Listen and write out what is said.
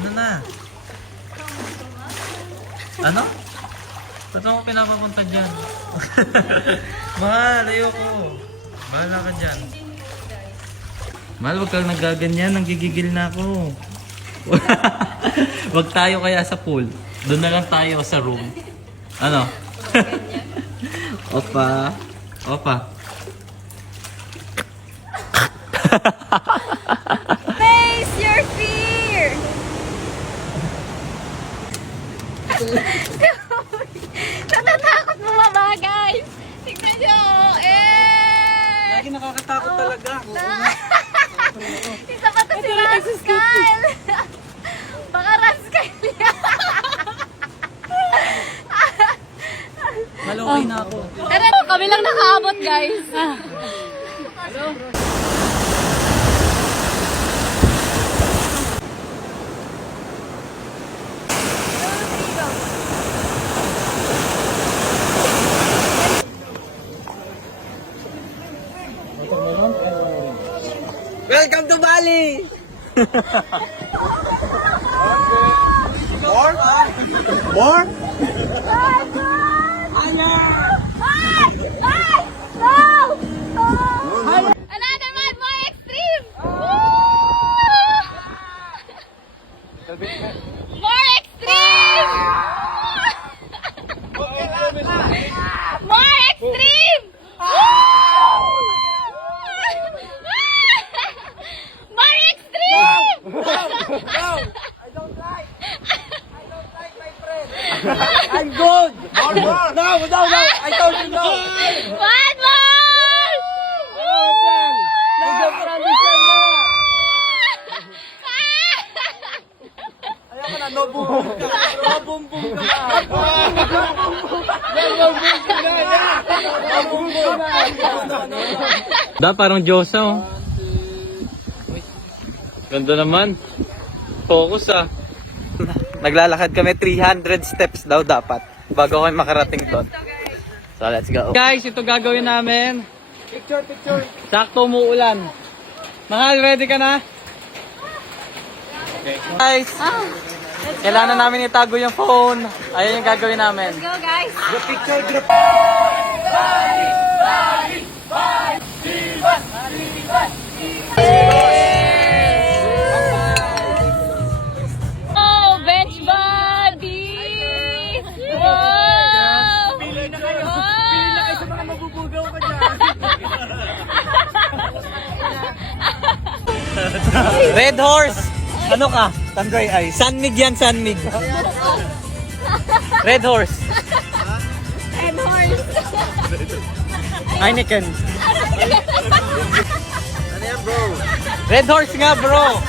Ano na? Ano? Ba't mo pinapapunta dyan? Mahal, ayoko. Bahala ka dyan. Mahal, huwag kang nagaganyan. Nanggigigil na ako. Huwag tayo kaya sa pool. Doon na lang tayo sa room. Ano? Opa. Opa. Face your fear! Natatakot bumaba, guys! Tignan nyo! Lagi nakakatakot talaga. Isa pa to si Rascal! Baka Rascal yan! Malukay na ako. Pero kami lang nakaabot, guys. Welcome to Bali! More? More? Another one more extreme! More extreme! More extreme! More extreme! I'm good! More! No! I told you no! One more! Ayaw ka na, no boom boom ka! No boom boom ka! Da, parang Diyosa oh. Ganda naman. Focus ah. Naglalakad kami 300 steps daw dapat bago kami makarating doon. So let's go. Guys, ito gagawin namin. Picture. Sakto umuulan. Mahal, ready ka na? Okay. Guys, kailangan namin itago yung phone. Ayun yung gagawin namin. Let's go, guys! Group picture, group. Oh, bench body! Wow! Pili na kayo sa mga mabubugaw ka dyan. Red horse! Ano ka? Tandoy ay. Sanmig yan, sanmig. Red horse. And horse! Heineken. Ano yan, bro? Red horse nga, bro.